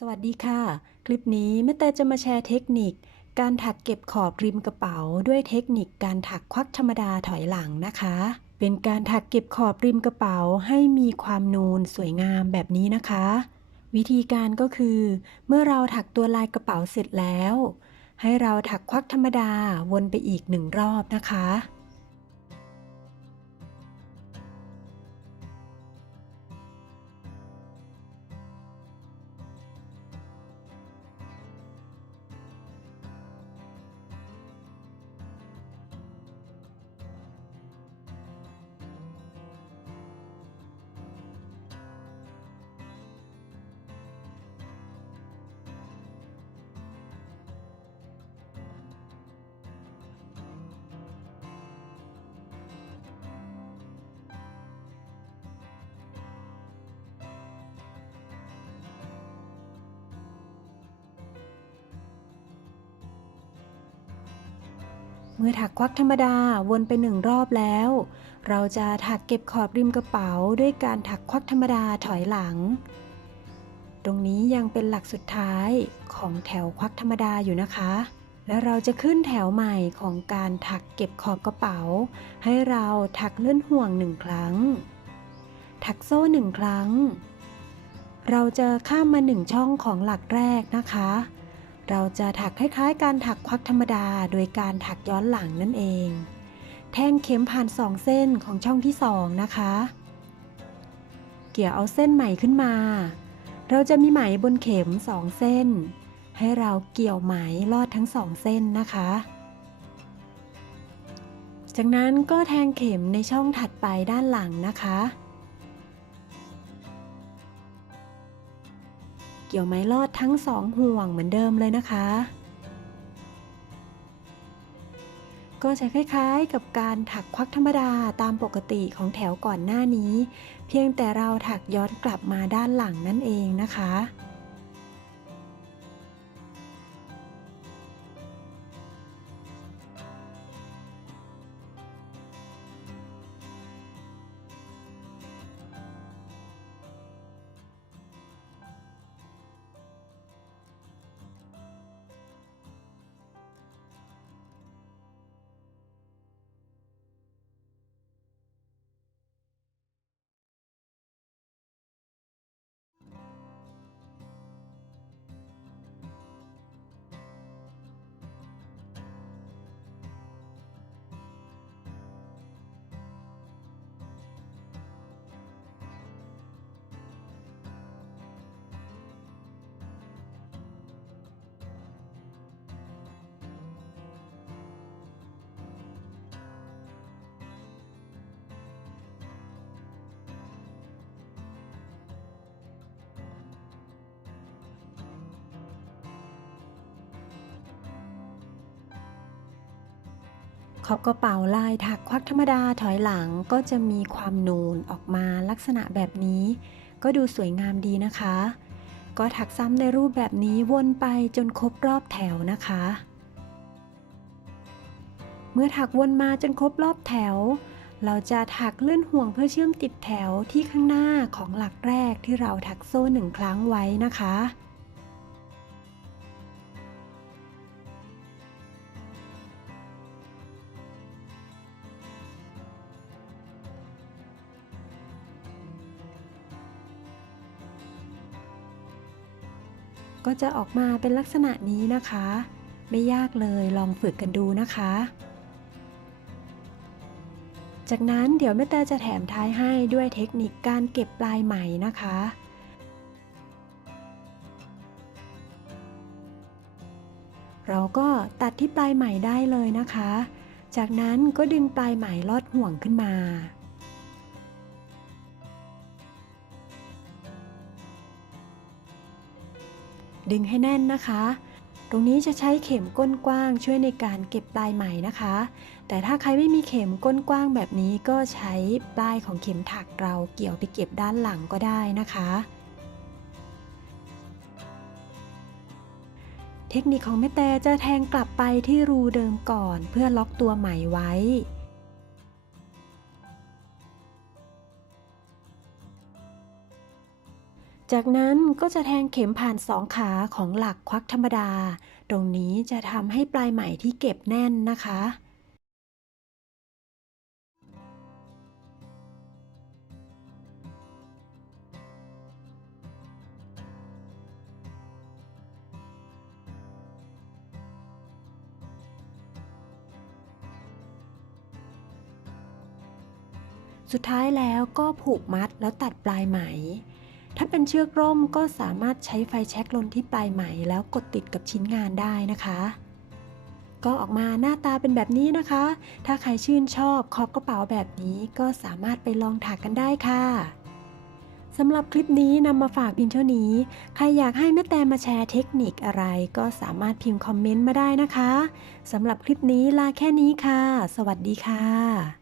สวัสดีค่ะคลิปนี้แม่แต่จะมาแชร์เทคนิคการถักเก็บขอบริมกระเป๋าด้วยเทคนิคการถักควักธรรมดาถอยหลังนะคะเป็นการถักเก็บขอบริมกระเป๋าให้มีความนูนสวยงามแบบนี้นะคะวิธีการก็คือเมื่อเราถักตัวลายกระเป๋าเสร็จแล้วให้เราถักควักธรรมดาวนไปอีก1 รอบนะคะ เมื่อถักควักธรรมดาวนไป1 รอบแล้วเราจะถักเก็บขอบริมกระเป๋าด้วยการถักควักธรรมดาถอยหลังตรงนี้ยังเป็นหลักสุดท้ายของแถวควักธรรมดาอยู่นะคะและเราจะขึ้นแถวใหม่ของการถักเก็บขอบกระเป๋าให้เราถักเลื่อนห่วง1 ครั้งถักโซ่1 ครั้งเราจะข้ามมา1 ช่องของหลักแรกนะคะเราจะถักคล้ายๆการถักควักธรรมดาโดยการถักย้อนหลังนั่นเองแทงเข็มผ่าน2 เส้นของช่องที่2นะคะเกี่ยวเอาเส้นใหม่ขึ้นมาเราจะมีไหมบนเข็ม2 เส้นให้เราเกี่ยวไหมลอดทั้ง2 เส้นนะคะจากนั้นก็แทงเข็มในช่องถัดไปด้านหลังนะคะเกี่ยวไหมลอดทั้ง2 ห่วงเหมือนเดิมเลยนะคะก็จะคล้ายๆกับการถักควักธรรมดาตามปกติของแถวก่อนหน้านี้เพียงแต่เราถักย้อนกลับมาด้านหลังนั่นเองนะคะ ขอบกระเป๋าลายถักควักธรรมดาถอยหลังก็จะมีความนูนออกมาลักษณะแบบนี้ก็ดูสวยงามดีนะคะก็ถักซ้ำในรูปแบบนี้วนไปจนครบรอบแถวนะคะเมื่อถักวนมาจนครบรอบแถวเราจะถักเลื่อนห่วงเพื่อเชื่อมติดแถวที่ข้างหน้าของหลักแรกที่เราถักโซ่1 ครั้งไว้นะคะ ก็จะออกมาเป็นลักษณะนี้นะคะไม่ยากเลยลองฝึกกันดูนะคะจากนั้นเดี๋ยวแม่แต่จะแถมท้ายให้ด้วยเทคนิคการเก็บปลายไหมนะคะเราก็ตัดที่ปลายไหมได้เลยนะคะจากนั้นก็ดึงปลายไหมลอดห่วงขึ้นมาดึงให้แน่นนะคะตรงนี้จะใช้เข็มก้นกว้างช่วยในการเก็บปลายไหมนะคะแต่ถ้าใครไม่มีเข็มก้นกว้างแบบนี้ก็ใช้ปลายของเข็มถักเราเกี่ยวไปเก็บด้านหลังก็ได้นะคะ เทคนิคของแม่แต่จะแทงกลับไปที่รูเดิมก่อนเพื่อล็อกตัวไหมไว้ จากนั้นก็จะแทงเข็มผ่านสองขาของหลักควักธรรมดาตรงนี้จะทำให้ปลายไหมที่เก็บแน่นนะคะ สุดท้ายแล้วก็ผูกมัดแล้วตัดปลายไหม ถ้าเป็นเชือกร่มก็สามารถใช้ไฟแช็กลนที่ปลายไหมแล้วกดติดกับชิ้นงานได้นะคะ ก็ออกมาหน้าตาเป็นแบบนี้นะคะ ถ้าใครชื่นชอบขอบกระเป๋าแบบนี้ก็สามารถไปลองถักกันได้ค่ะ สำหรับคลิปนี้นำมาฝากเพียงเท่านี้ ใครอยากให้แม่แตมาแชร์เทคนิคอะไรก็สามารถพิมพ์คอมเมนต์มาได้นะคะ สำหรับคลิปนี้ลาแค่นี้ค่ะ สวัสดีค่ะ